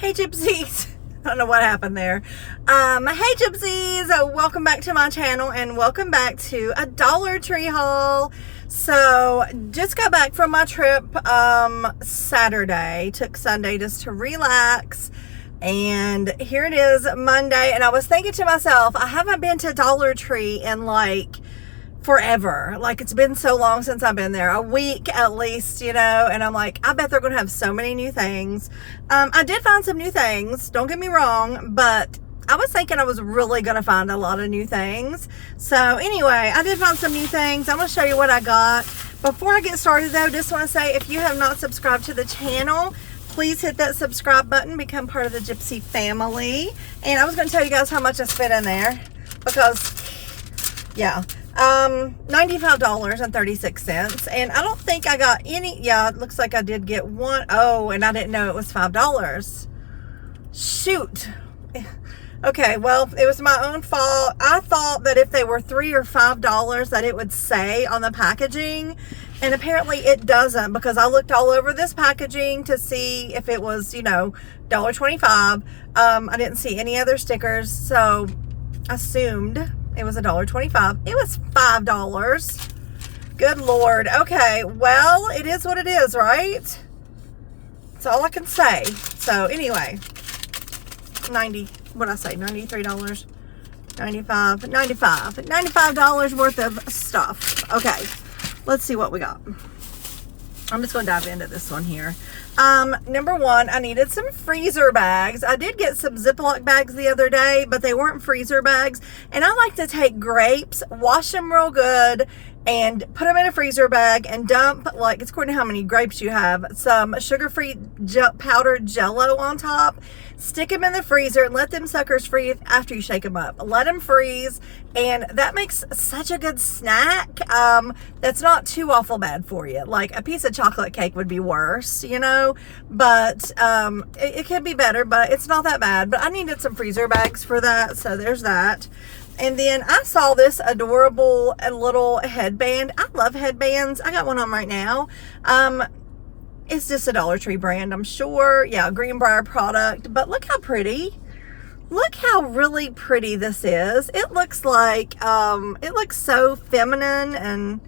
Hey gypsies, I don't know what happened there. Hey gypsies, welcome back to my channel and welcome back to a Dollar Tree haul. So just got back from my trip Saturday, took Sunday just to relax, and here it is Monday, and I was thinking to myself, I haven't been to Dollar Tree in like forever. Like, it's been so long since I've been there, a week at least, you know, and I'm like, I bet they're gonna have so many new things. I did find some new things, don't get me wrong, but I was thinking I was really gonna find a lot of new things. So anyway, I did find some new things. I'm gonna show you what I got. Before I get started though, just want to say, if you have not subscribed to the channel, please hit that subscribe button, become part of the Gypsy family. And I was gonna tell you guys how much I spent in there, because yeah, $95.36, and I don't think I got any. Yeah, it looks like I did get one. Oh, and I didn't know it was $5. Shoot. Okay, well, it was my own fault. I thought that if they were $3 or $5 that it would say on the packaging, and apparently it doesn't, because I looked all over this packaging to see if it was, you know, $1.25. I didn't see any other stickers, so I assumed it was $1.25. It was $5. Good Lord. Okay, well, it is what it is, right? That's all I can say. So anyway, what'd I say, $93? $95 worth of stuff. Okay, let's see what we got. I'm just going to dive into this one here. Number one, I needed some freezer bags. I did get some Ziploc bags the other day, but they weren't freezer bags. And I like to take grapes, wash them real good, and put them in a freezer bag and dump, like, it's according to how many grapes you have, some sugar-free powdered Jello on top. Stick them in the freezer and let them suckers freeze after you shake them up. Let them freeze, and that makes such a good snack. That's not too awful bad for you. Like, a piece of chocolate cake would be worse, you know, but it could be better, but it's not that bad. But I needed some freezer bags for that, so there's that. And then I saw this adorable little headband. I love headbands. I got one on right now. It's just a Dollar Tree brand, I'm sure. Yeah, Greenbrier product. But look how pretty. Look how really pretty this is. It looks like, it looks so feminine, and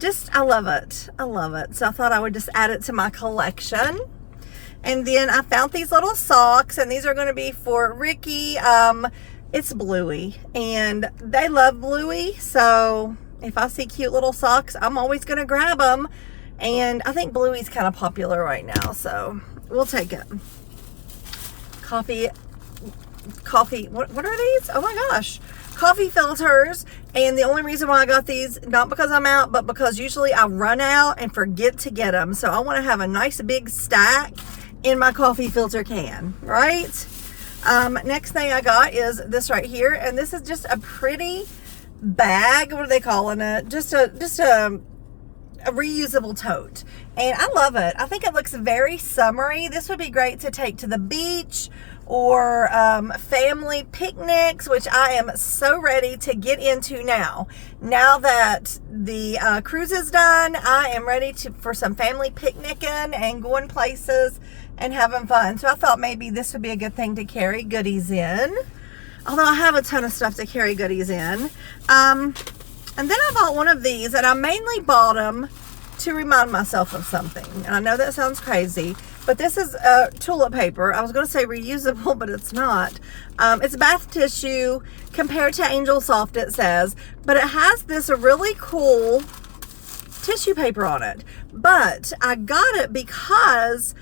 just, I love it. I love it. So I thought I would just add it to my collection. And then I found these little socks, and these are going to be for Ricky. It's Bluey, and they love Bluey. So if I see cute little socks, I'm always going to grab them. And I think Bluey's kind of popular right now, so we'll take it. Coffee, what are these? Oh my gosh. Coffee filters. And the only reason why I got these, not because I'm out, but because usually I run out and forget to get them. So I want to have a nice big stack in my coffee filter can, right? Next thing I got is this right here. And this is just a pretty bag. What are they calling it? Just a reusable tote, and I love it. I think it looks very summery. This would be great to take to the beach or family picnics, which I am so ready to get into now. Now that the cruise is done, I am ready for some family picnicking and going places and having fun. So I thought maybe this would be a good thing to carry goodies in, although I have a ton of stuff to carry goodies in. And then I bought one of these, and I mainly bought them to remind myself of something. And I know that sounds crazy, but this is toilet paper. I was going to say reusable, but it's not. It's bath tissue compared to Angel Soft, it says, but it has this really cool tissue paper on it. But I got it because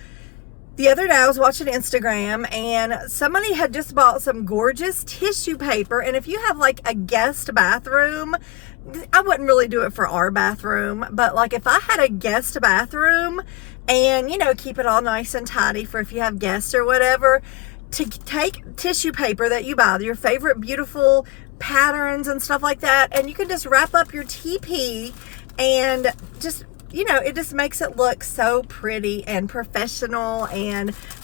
the other day I was watching Instagram, and somebody had just bought some gorgeous tissue paper. And if you have like a guest bathroom, I wouldn't really do it for our bathroom, but like if I had a guest bathroom and, you know, keep it all nice and tidy for if you have guests or whatever, to take tissue paper that you buy, your favorite beautiful patterns and stuff like that, and you can just wrap up your TP and just, you know, it just makes it look so pretty and professional.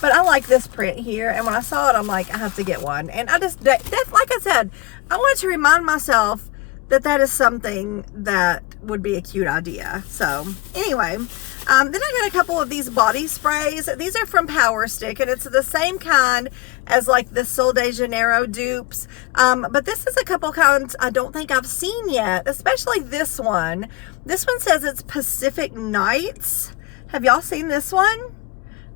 But I like this print here, and when I saw it, I'm like, I have to get one. And I just, that's like I said, I wanted to remind myself that is something that would be a cute idea. So anyway, Then I got a couple of these body sprays. These are from Power Stick, and it's the same kind as like the Sol de Janeiro dupes. But this is a couple kinds I don't think I've seen yet, especially this one. This one says it's Pacific Nights. Have y'all seen this one?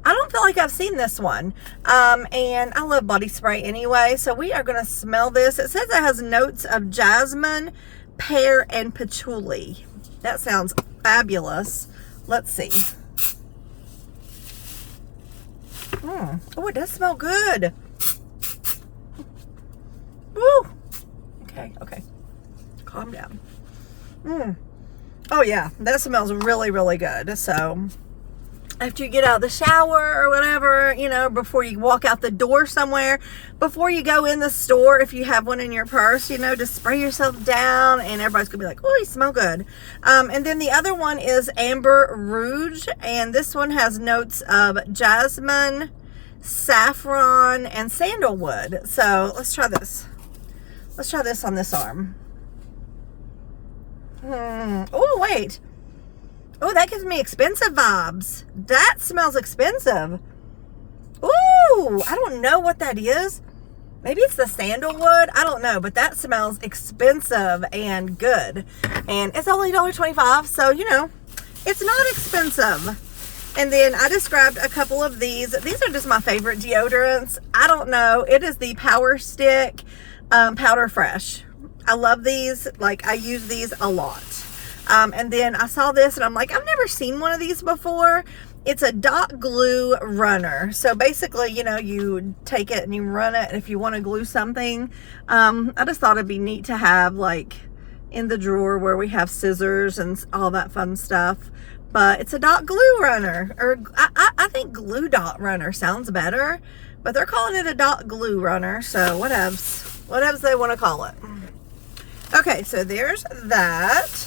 I don't feel like I've seen this one. And I love body spray anyway, so we are going to smell this. It says it has notes of jasmine, pear, and patchouli. That sounds fabulous. Let's see. Oh, it does smell good. Woo! Okay. Calm down. Oh yeah, that smells really, really good. So after you get out of the shower or whatever, you know, before you walk out the door somewhere, before you go in the store, if you have one in your purse, you know, just spray yourself down and everybody's gonna be like, oh, you smell good. And then the other one is Amber Rouge, and this one has notes of jasmine, saffron, and sandalwood. So let's try this. Let's try this on this arm. Oh, wait. Oh, that gives me expensive vibes. That smells expensive. Ooh, I don't know what that is. Maybe it's the sandalwood. I don't know, but that smells expensive and good. And it's only $1.25, so, you know, it's not expensive. And then I just grabbed a couple of these. These are just my favorite deodorants. I don't know. It is the Power Stick Powder Fresh. I love these. Like, I use these a lot. And then I saw this and I'm like, I've never seen one of these before. It's a dot glue runner. So basically, you know, you take it and you run it. And if you want to glue something, I just thought it'd be neat to have like in the drawer where we have scissors and all that fun stuff. But it's a dot glue runner, or I think glue dot runner sounds better, but they're calling it a dot glue runner. So whatevs they want to call it. Okay, so there's that.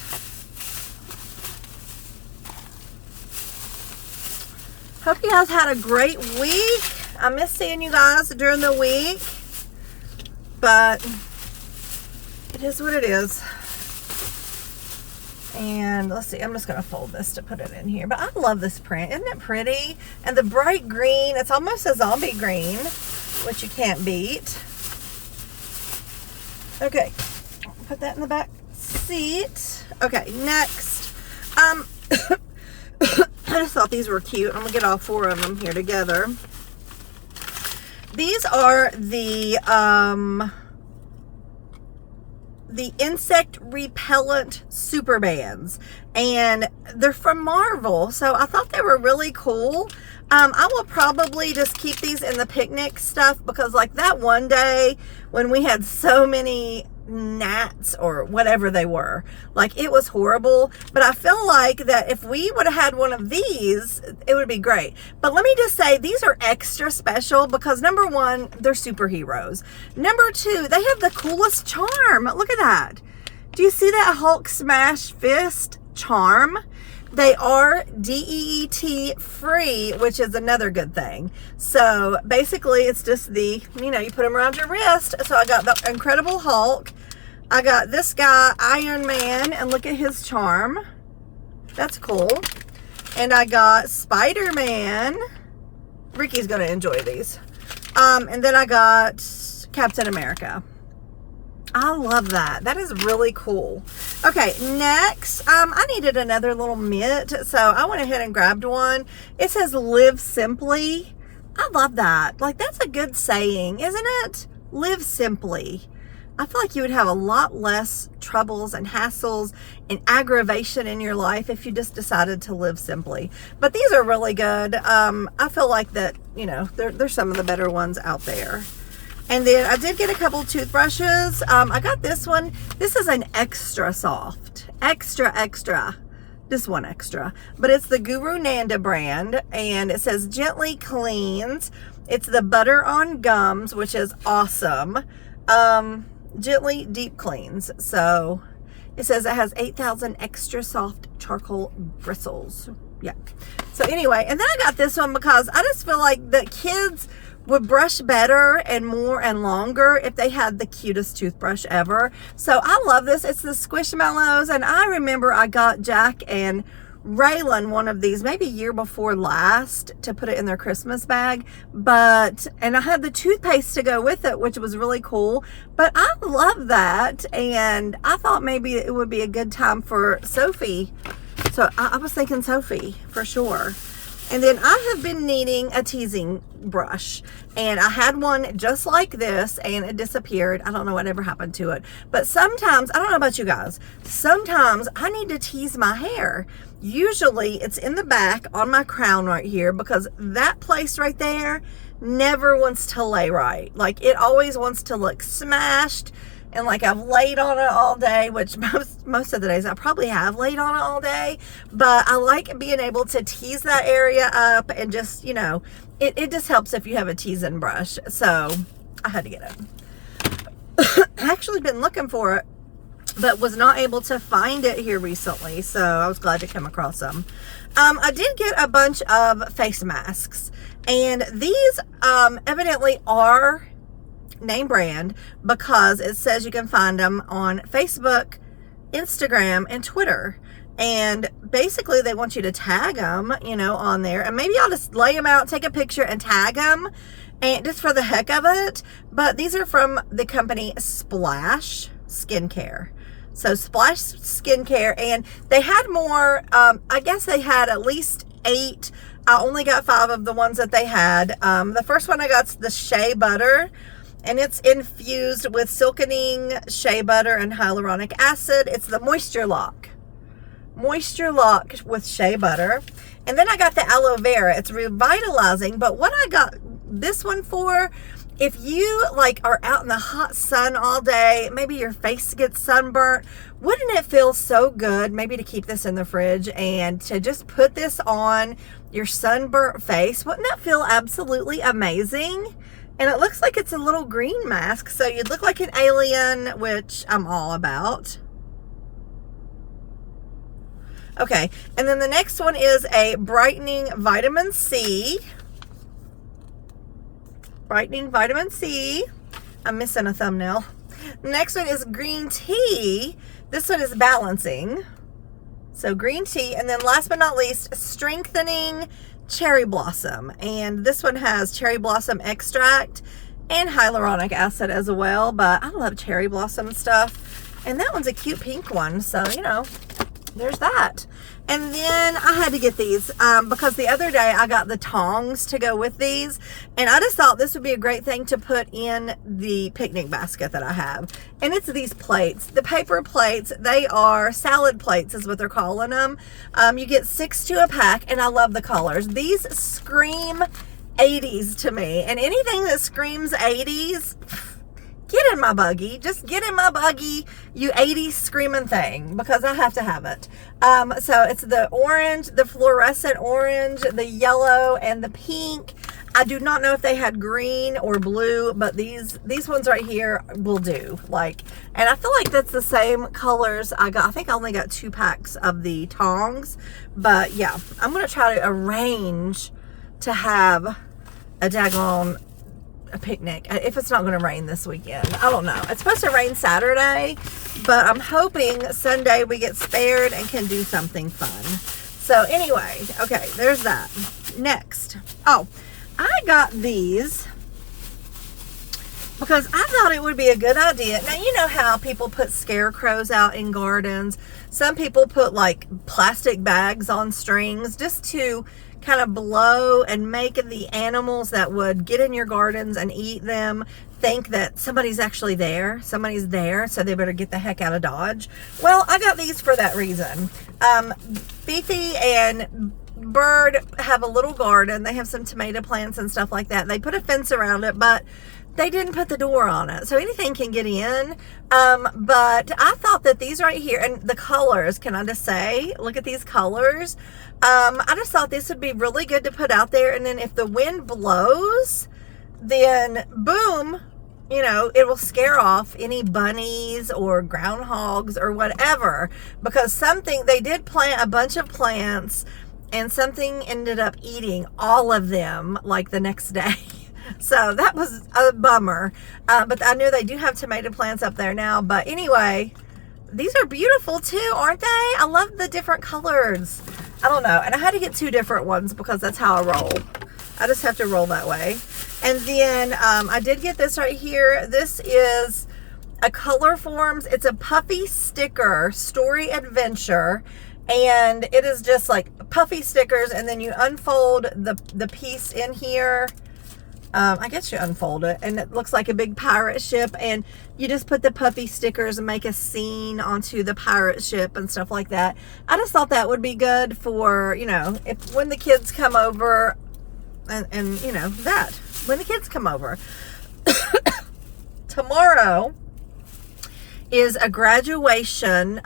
Hope you guys had a great week. I miss seeing you guys during the week, but it is what it is. And let's see, I'm just going to fold this to put it in here. But I love this print. Isn't it pretty? And the bright green, it's almost a zombie green, which you can't beat. Okay, put that in the back seat. Okay, next. I just thought these were cute. I'm gonna get all four of them here together. These are the insect repellent super bands, and they're from Marvel, so I thought they were really cool. I will probably just keep these in the picnic stuff, because like that one day when we had so many gnats or whatever they were, like it was horrible. But I feel like that if we would have had one of these, it would be great. But let me just say, these are extra special because number one, they're superheroes. Number two, they have the coolest charm. Look at that. Do you see that Hulk smash fist charm? They are DEET free, which is another good thing. So basically it's just the, you know, you put them around your wrist. So I got the Incredible Hulk. I got this guy, Iron Man, and look at his charm. That's cool. And I got Spider-Man. Ricky's going to enjoy these. And then I got Captain America. I love that. That is really cool. Okay, next, I needed another little mitt, so I went ahead and grabbed one. It says Live Simply. I love that. Like, that's a good saying, isn't it? Live simply. I feel like you would have a lot less troubles and hassles and aggravation in your life if you just decided to live simply. But these are really good. I feel like that, you know, they're some of the better ones out there. And then I did get a couple toothbrushes. I got this one. This is an extra soft. Extra. Just one extra. But it's the Guru Nanda brand. And it says Gently Cleans. It's the Butter on Gums, which is awesome. Gently Deep Cleans. So it says it has 8,000 extra soft charcoal bristles. Yeah. So anyway, and then I got this one because I just feel like the kids would brush better and more and longer if they had the cutest toothbrush ever. So I love this. It's the Squishmallows, and I remember I got Jack and Raylan one of these maybe year before last to put it in their Christmas bag, and I had the toothpaste to go with it, which was really cool. But I love that, and I thought maybe it would be a good time for Sophie. So I was thinking Sophie for sure. And then I have been needing a teasing brush, and I had one just like this and it disappeared. I don't know whatever happened to it, but sometimes, I don't know about you guys, sometimes I need to tease my hair. Usually it's in the back on my crown right here, because that place right there never wants to lay right. Like, it always wants to look smashed, and like I've laid on it all day, which most of the days I probably have laid on it all day, but I like being able to tease that area up, and just, you know, it just helps if you have a teasing brush. So I had to get it. I actually been looking for it, but was not able to find it here recently, so I was glad to come across them. I did get a bunch of face masks, and these evidently are name brand, because it says you can find them on Facebook, Instagram, and Twitter. And basically they want you to tag them, you know, on there, and maybe I'll just lay them out, take a picture and tag them, and just for the heck of it. But these are from the company Splash Skincare. So Splash Skincare, and they had more. I guess they had at least 8. I only got 5 of the ones that they had. The first one I got's the Shea Butter, and it's infused with silkening shea butter and hyaluronic acid. It's the Moisture Lock with shea butter. And then I got the aloe vera. It's revitalizing, but what I got this one for, if you like are out in the hot sun all day, maybe your face gets sunburnt, wouldn't it feel so good maybe to keep this in the fridge and to just put this on your sunburnt face? Wouldn't that feel absolutely amazing? And it looks like it's a little green mask, so you'd look like an alien, which I'm all about. Okay, and then the next one is a brightening vitamin C. Brightening vitamin C. I'm missing a thumbnail. Next one is green tea. This one is balancing. So green tea. And then last but not least, strengthening cherry blossom. And this one has cherry blossom extract and hyaluronic acid as well. But I love cherry blossom stuff. And that one's a cute pink one. So, you know, there's that. And then I had to get these because the other day I got the tongs to go with these, and I just thought this would be a great thing to put in the picnic basket that I have. And it's these plates, the paper plates. They are salad plates is what they're calling them. You get 6 to a pack, and I love the colors. These scream 80s to me, and anything that screams 80s, get in my buggy. Just get in my buggy, you 80s screaming thing, because I have to have it. So it's the orange, the fluorescent orange, the yellow, and the pink. I do not know if they had green or blue, but these ones right here will do. Like, and I feel like that's the same colors I got. I think I only got 2 packs of the tongs, but yeah, I'm gonna try to arrange to have a picnic if it's not going to rain this weekend. I don't know. It's supposed to rain Saturday, but I'm hoping Sunday we get spared and can do something fun. So anyway, okay, there's that. Next, oh, I got these because I thought it would be a good idea. Now, you know how people put scarecrows out in gardens. Some people put like plastic bags on strings just to kind of blow and make the animals that would get in your gardens and eat them think that somebody's actually there. Somebody's there, so they better get the heck out of Dodge. Well, I got these for that reason. Beefy and Bird have a little garden. They have some tomato plants and stuff like that. They put a fence around it, but they didn't put the door on it, so anything can get in. But I thought that these right here, and the colors, can I just say, look at these colors. I just thought this would be really good to put out there, and then if the wind blows, then boom, you know, it will scare off any bunnies or groundhogs or whatever, because they did plant a bunch of plants, and something ended up eating all of them like the next day. So that was a bummer, but I knew they do have tomato plants up there now. But anyway, these are beautiful too, aren't they? I love the different colors. I don't know. And I had to get 2 different ones because that's how I roll. I just have to roll that way. And then I did get this right here. This is a Color Forms. It's a puffy sticker story adventure. And it is just like puffy stickers. And then you unfold the piece in here. I guess you unfold it. And it looks like a big pirate ship. And you just put the puffy stickers and make a scene onto the pirate ship and stuff like that. I just thought that would be good for, you know, when the kids come over. And you know, that when the kids come over. Tomorrow is a graduation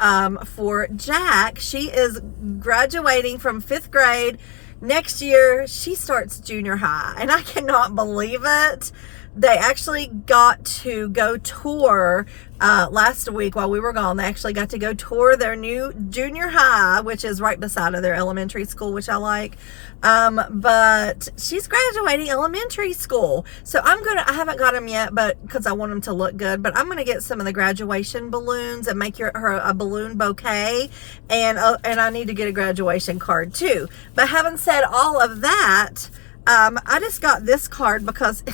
for Jack. She is graduating from 5th grade. Next year she starts junior high, and I cannot believe it. They actually got to go tour last week while we were gone. They actually got to go tour their new junior high, which is right beside of their elementary school, which I like. But she's graduating elementary school. So I haven't got them yet, but because I want them to look good, but I'm going to get some of the graduation balloons and make her a balloon bouquet. And I need to get a graduation card too. But having said all of that, I just got this card because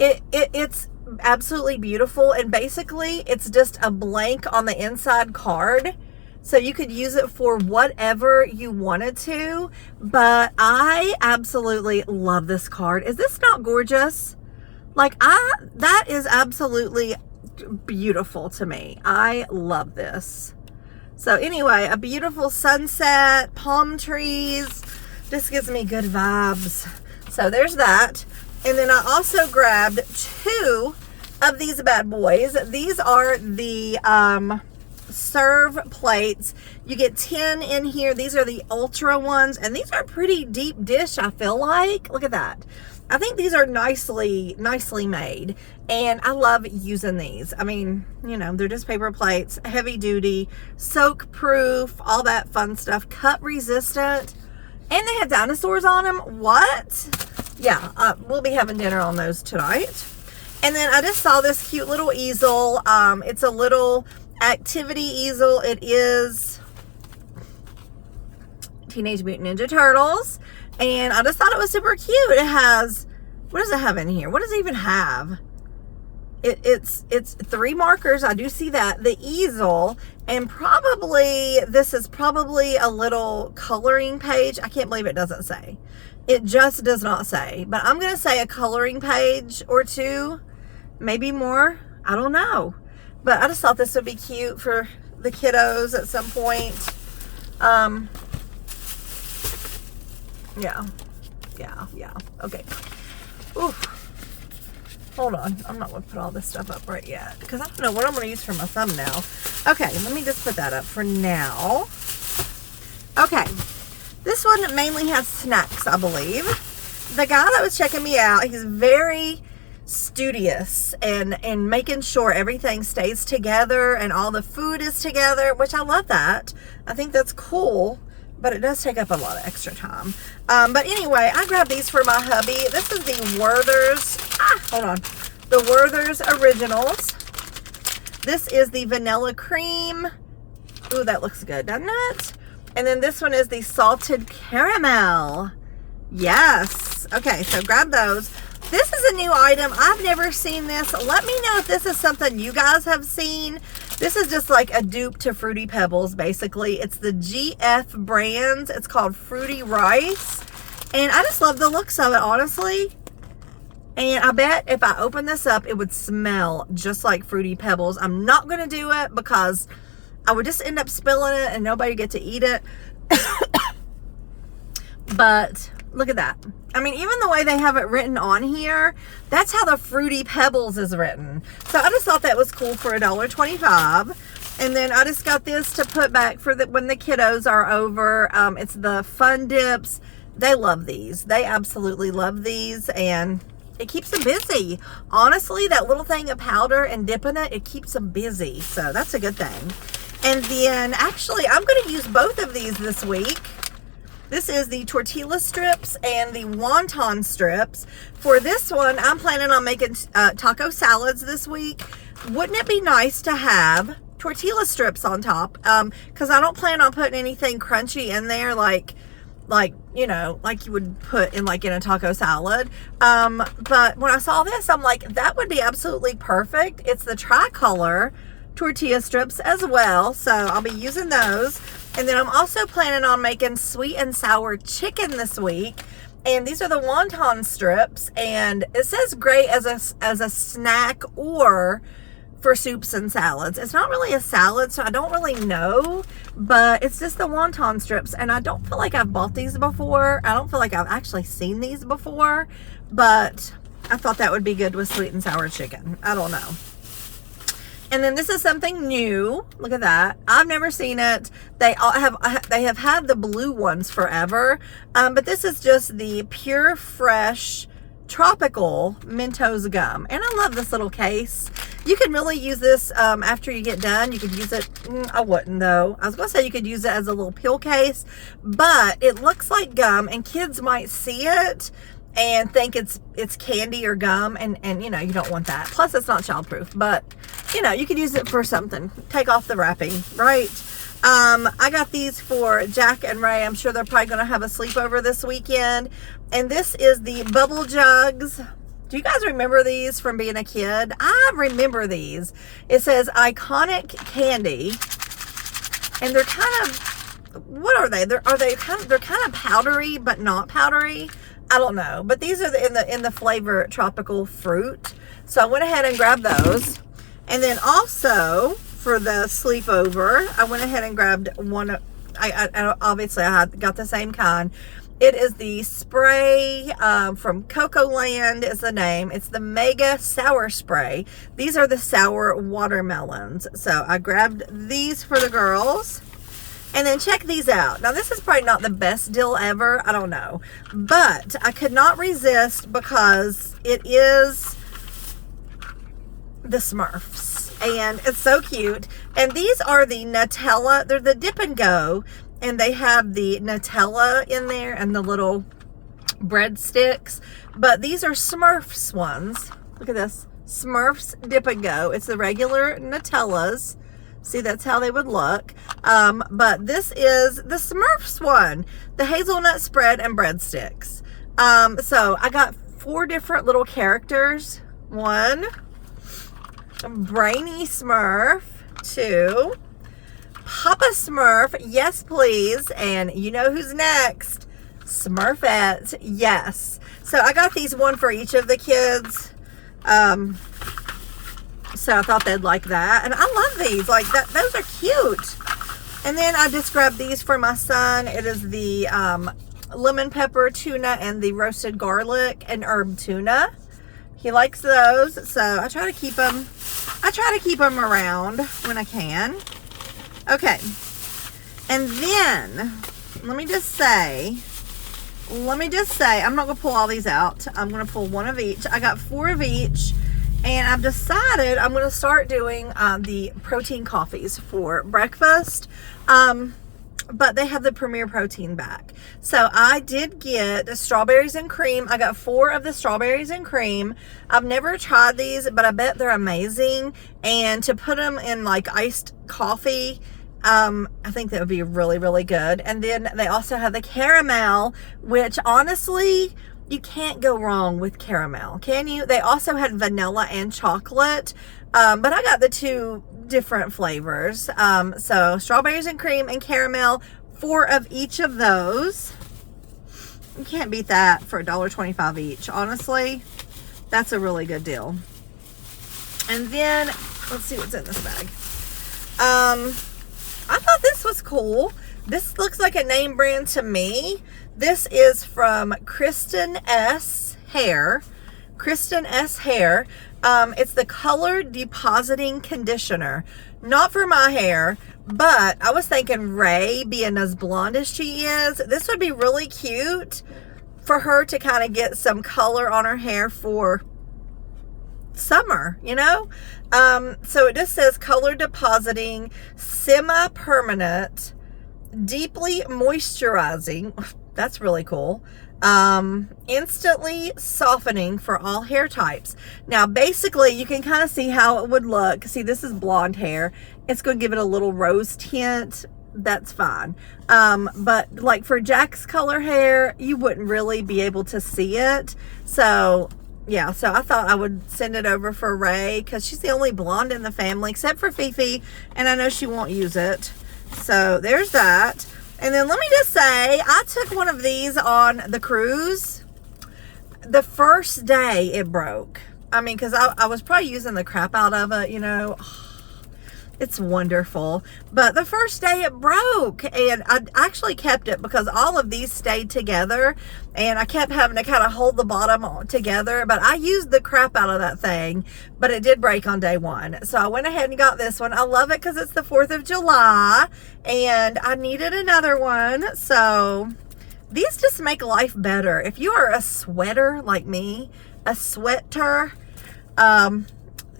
it's absolutely beautiful, and basically it's just a blank on the inside card, so you could use it for whatever you wanted to. But I absolutely love this card. Is this not gorgeous? Like, that is absolutely beautiful to me. I love this. So anyway, a beautiful sunset, palm trees, this gives me good vibes. So there's that. And then I also grabbed 2 of these bad boys. These are the serve plates. You get 10 in here. These are the ultra ones, and these are pretty deep dish, I feel like. Look at that. I think these are nicely made, and I love using these. I mean, you know, they're just paper plates, heavy duty, soak proof, all that fun stuff, cut resistant, and they have dinosaurs on them. What? Yeah, we'll be having dinner on those tonight. And then I just saw this cute little easel. It's a little activity easel. It is Teenage Mutant Ninja Turtles. And I just thought it was super cute. It has, what does it have in here? What does it even have? It's 3 markers. I do see that. The easel, and probably, this is probably a little coloring page. I can't believe it doesn't say. It just does not say, but I'm going to say a coloring page or 2, maybe more. I don't know, but I just thought this would be cute for the kiddos at some point. Yeah. Okay. Oof. Hold on. I'm not going to put all this stuff up right yet because I don't know what I'm going to use for my thumbnail. Okay, let me just put that up for now. Okay. This one mainly has snacks, I believe. The guy that was checking me out, he's very studious and making sure everything stays together and all the food is together, which I love that. I think that's cool, but it does take up a lot of extra time. But anyway, I grabbed these for my hubby. This is the Werther's, hold on, the Werther's Originals. This is the vanilla cream. Ooh, that looks good, doesn't it? And then this one is the salted caramel. Yes. Okay, so grab those. This is a new item. I've never seen this. Let me know if this is something you guys have seen. This is just like a dupe to Fruity Pebbles, basically. It's the GF brands. It's called Fruity Rice. And I just love the looks of it, honestly. And I bet if I open this up, it would smell just like Fruity Pebbles. I'm not going to do it because I would just end up spilling it and nobody get to eat it. But look at that. I mean, even the way they have it written on here, that's how the Fruity Pebbles is written. So I just thought that was cool for $1.25. And then I just got this to put back for when the kiddos are over. It's the Fun Dips. They love these. They absolutely love these, and it keeps them busy. Honestly, that little thing of powder and dipping it keeps them busy. So that's a good thing. And then, actually, I'm going to use both of these this week. This is the tortilla strips and the wonton strips. For this one, I'm planning on making taco salads this week. Wouldn't it be nice to have tortilla strips on top, because I don't plan on putting anything crunchy in there, like you know, like you would put in like in a taco salad. But when I saw this, I'm like, that would be absolutely perfect. It's the tricolor tortilla strips as well, so I'll be using those. And then I'm also planning on making sweet and sour chicken this week, and these are the wonton strips, and it says great as a snack or for soups and salads. It's not really a salad, so I don't really know, but it's just the wonton strips, and I don't feel like I've bought these before. I don't feel like I've actually seen these before, but I thought that would be good with sweet and sour chicken. I don't know. And then this is something new. Look at that. I've never seen it. They have had the blue ones forever, but this is just the Pure Fresh Tropical Mentos gum, and I love this little case. You can really use this after you get done. You could use it, I wouldn't though. I was gonna say you could use it as a little pill case, but it looks like gum, and kids might see it and think it's candy or gum, and you know, you don't want that. Plus it's not childproof, but you know, you could use it for something. Take off the wrapping, right? I got these for Jack and Ray. I'm sure they're probably gonna have a sleepover this weekend. And this is the Bubble Jugs. Do you guys remember these from being a kid? I remember these. It says iconic candy, and they're kind of, what are they? They're kind of powdery, but not powdery. I don't know, but these are in the flavor tropical fruit. So I went ahead and grabbed those. And then also for the sleepover, I went ahead and grabbed one. I obviously I got the same kind. It is the spray from Coco Land is the name. It's the Mega Sour Spray. These are the sour watermelons. So I grabbed these for the girls. And then check these out. Now this is probably not the best deal ever. I don't know. But I could not resist because it is the Smurfs. And it's so cute. And these are the Nutella. They're the Dip and Go. And they have the Nutella in there and the little breadsticks. But these are Smurfs ones. Look at this. Smurfs Dip and Go. It's the regular Nutellas. See, that's how they would look. But this is the Smurfs one. The hazelnut spread and breadsticks. So I got 4 different little characters. 1, Brainy Smurf. 2, Papa Smurf, yes please, and you know who's next, Smurfette, yes. So I got these, one for each of the kids, so I thought they'd like that, and I love these, like that. Those are cute. And then I just grabbed these for my son. It is the lemon pepper tuna and the roasted garlic and herb tuna. He likes those, so I try to keep them. Around when I can. Okay, and then let me just say, I'm not gonna pull all these out. I'm gonna pull one of each. I got 4 of each, and I've decided I'm gonna start doing the protein coffees for breakfast. But they have the Premier Protein back. So I did get the strawberries and cream. I got 4 of the strawberries and cream. I've never tried these, but I bet they're amazing. And to put them in like iced coffee, I think that would be really, really good. And then they also have the caramel, which honestly, you can't go wrong with caramel, can you? They also had vanilla and chocolate, but I got the 2 different flavors. So strawberries and cream and caramel, 4 of each of those. You can't beat that for $1.25 each. Honestly, that's a really good deal. And then let's see what's in this bag. I thought this was cool. This looks like a name brand to me. This is from Kristen S. Hair. Kristen S. Hair. It's the Color Depositing Conditioner. Not for my hair, but I was thinking Ray, being as blonde as she is, this would be really cute for her to kind of get some color on her hair for summer, you know? So it just says Color Depositing, Semi-Permanent, Deeply Moisturizing. That's really cool. Instantly softening for all hair types. Now basically you can kind of see how it would look. See, this is blonde hair, it's going to give it a little rose tint. That's fine. But like for Jack's color hair, you wouldn't really be able to see it. So yeah, so I thought I would send it over for Ray because she's the only blonde in the family except for Fifi, and I know she won't use it. So there's that. And then let me just say, I took one of these on the cruise. The first day it broke. I mean, because I was probably using the crap out of it, you know. It's wonderful. But the first day it broke, and I actually kept it because all of these stayed together, and I kept having to kind of hold the bottom together. But I used the crap out of that thing, but it did break on day one. So I went ahead and got this one. I love it because it's the 4th of July, and I needed another one. So these just make life better. If you are a sweater like me, a sweater,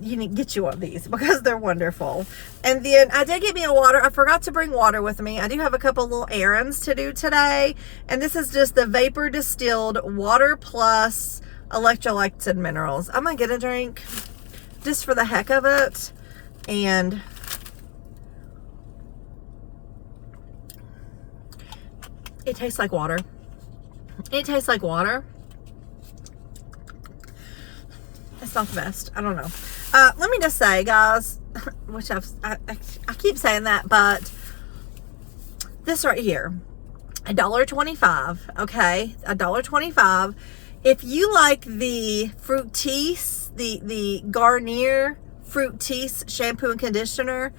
you need to get you one of these because they're wonderful. And then I did get me a water. I forgot to bring water with me. I do have a couple little errands to do today. And this is just the Vapor Distilled Water Plus Electrolytes and Minerals. I'm going to get a drink just for the heck of it. And it tastes like water. It tastes like water. It's not the best. I don't know. Let me just say, guys, which I keep saying that, but this right here, $1.25, okay? $1.25. If you like the Fructis, the Garnier Fructis shampoo and conditioner,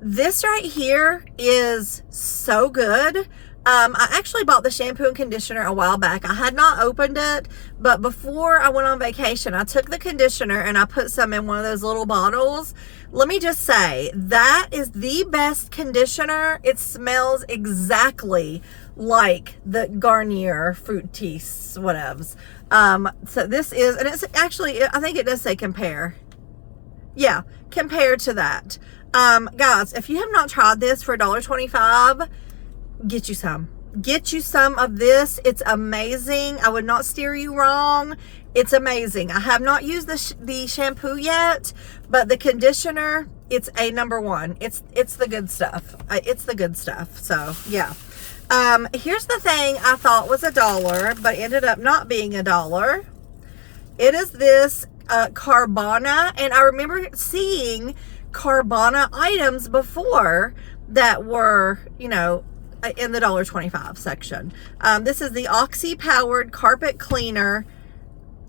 this right here is so good. I actually bought the shampoo and conditioner a while back. I had not opened it, but before I went on vacation, I took the conditioner and I put some in one of those little bottles. Let me just say, that is the best conditioner. It smells exactly like the Garnier Fructis, whatevs. So this is, and it's actually, I think it does say compare. Yeah, compared to that. Guys, if you have not tried this for $1.25, get you some. Get you some of this. It's amazing. I would not steer you wrong. It's amazing. I have not used the shampoo yet, but the conditioner, it's a number one. It's the good stuff. It's the good stuff. So yeah. Here's the thing I thought was $1, but ended up not being $1. It is this Carbona, and I remember seeing Carbona items before that were, you know, in the $1.25 section. This is the Oxy powered carpet cleaner,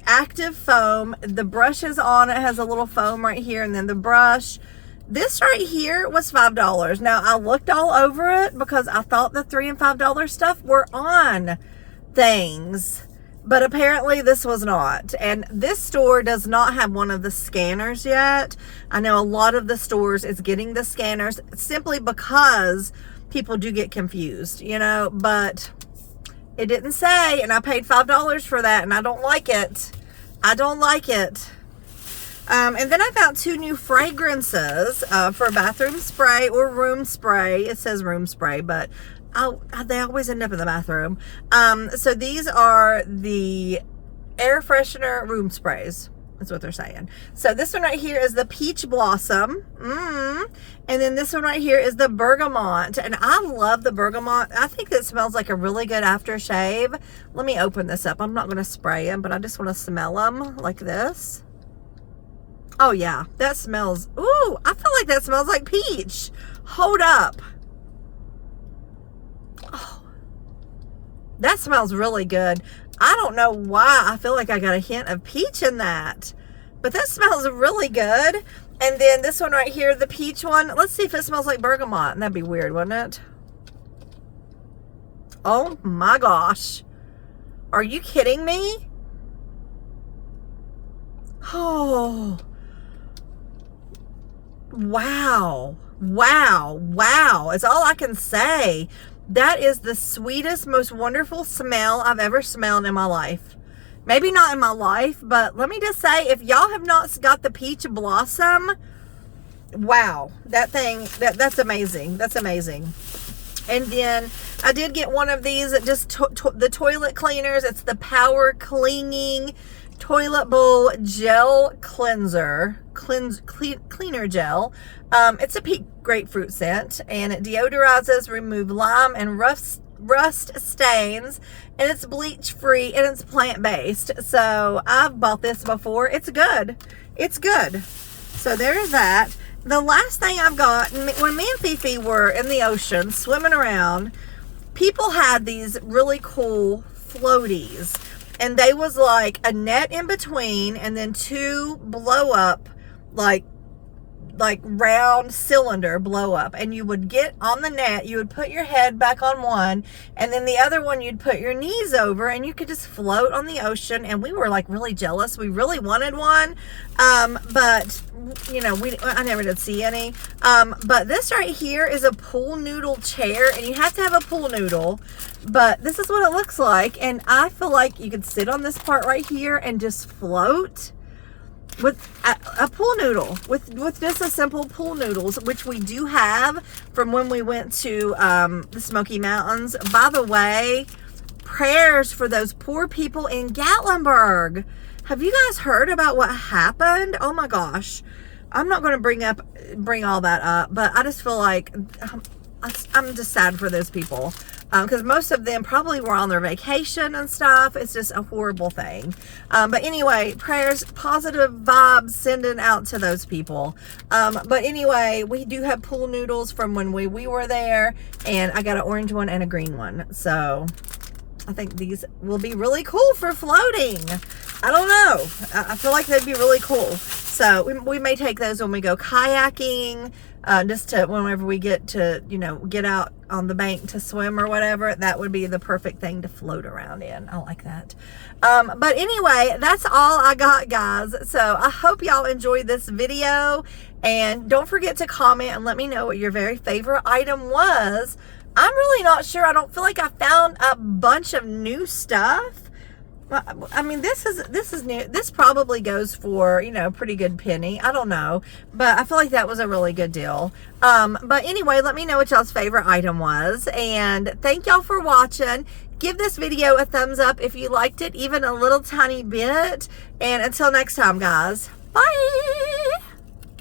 active foam. The brush is on it, has a little foam right here, and then the brush. This right here was $5. Now I looked all over it because I thought the $3 and $5 stuff were on things, but apparently this was not. And this store does not have one of the scanners yet. I know a lot of the stores is getting the scanners simply because people do get confused, you know, but it didn't say, and I paid $5 for that, and I don't like it. I don't like it. And then I found 2 new fragrances for bathroom spray or room spray. It says room spray, but they always end up in the bathroom. So these are the air freshener room sprays. That's what they're saying. So this one right here is the Peach Blossom. And then this one right here is the Bergamot. And I love the Bergamot. I think it smells like a really good aftershave. Let me open this up. I'm not going to spray them, but I just want to smell them like this. Oh yeah, that smells, ooh, I feel like that smells like peach. Hold up. Oh, that smells really good. I don't know why I feel like I got a hint of peach in that, but that smells really good. And then this one right here, the peach one, let's see if it smells like bergamot. And that'd be weird, wouldn't it? Oh my gosh. Are you kidding me? Oh, wow. Wow. Wow. It's all I can say. That is the sweetest, most wonderful smell I've ever smelled in my life. Maybe not in my life, but let me just say, if y'all have not got the Peach Blossom, wow, that thing, that's amazing. That's amazing. And then I did get one of these, just the toilet cleaners. It's the Power Cleaning Toilet Bowl Gel Cleanser, cleaner gel. It's a pink grapefruit scent, and it deodorizes, remove lime and rust stains, and it's bleach free, and it's plant-based. So I've bought this before. It's good. It's good. So there's that. The last thing I've got, when me and Fifi were in the ocean swimming around, people had these really cool floaties, and they was like a net in between and then two blow up, like round cylinder blow up, and you would get on the net, you would put your head back on one, and then the other one you'd put your knees over, and you could just float on the ocean. And we were like really jealous. We really wanted one, but you know, I never did see any. But this right here is a pool noodle chair, and you have to have a pool noodle, but this is what it looks like. And I feel like you could sit on this part right here and just float with a pool noodle, with just a simple pool noodles, which we do have from when we went to the Smoky Mountains. By the way, prayers for those poor people in Gatlinburg. Have you guys heard about what happened? Oh my gosh. I'm not going to bring all that up, but I just feel like I'm just sad for those people, because most of them probably were on their vacation and stuff. It's just a horrible thing. But anyway, prayers, positive vibes sending out to those people. But anyway, we do have pool noodles from when we were there, and I got an orange one and a green one. So I think these will be really cool for floating. I don't know. I feel like they'd be really cool. So we may take those when we go kayaking, just to whenever we get to, you know, get out on the bank to swim or whatever. That would be the perfect thing to float around in. I like that. But anyway, that's all I got, guys. So I hope y'all enjoyed this video, and don't forget to comment and let me know what your very favorite item was. I'm really not sure. I don't feel like I found a bunch of new stuff. I mean, this is new. This probably goes for, you know, a pretty good penny. I don't know, but I feel like that was a really good deal. But anyway, let me know what y'all's favorite item was, and thank y'all for watching. Give this video a thumbs up if you liked it, even a little tiny bit. And until next time, guys, bye.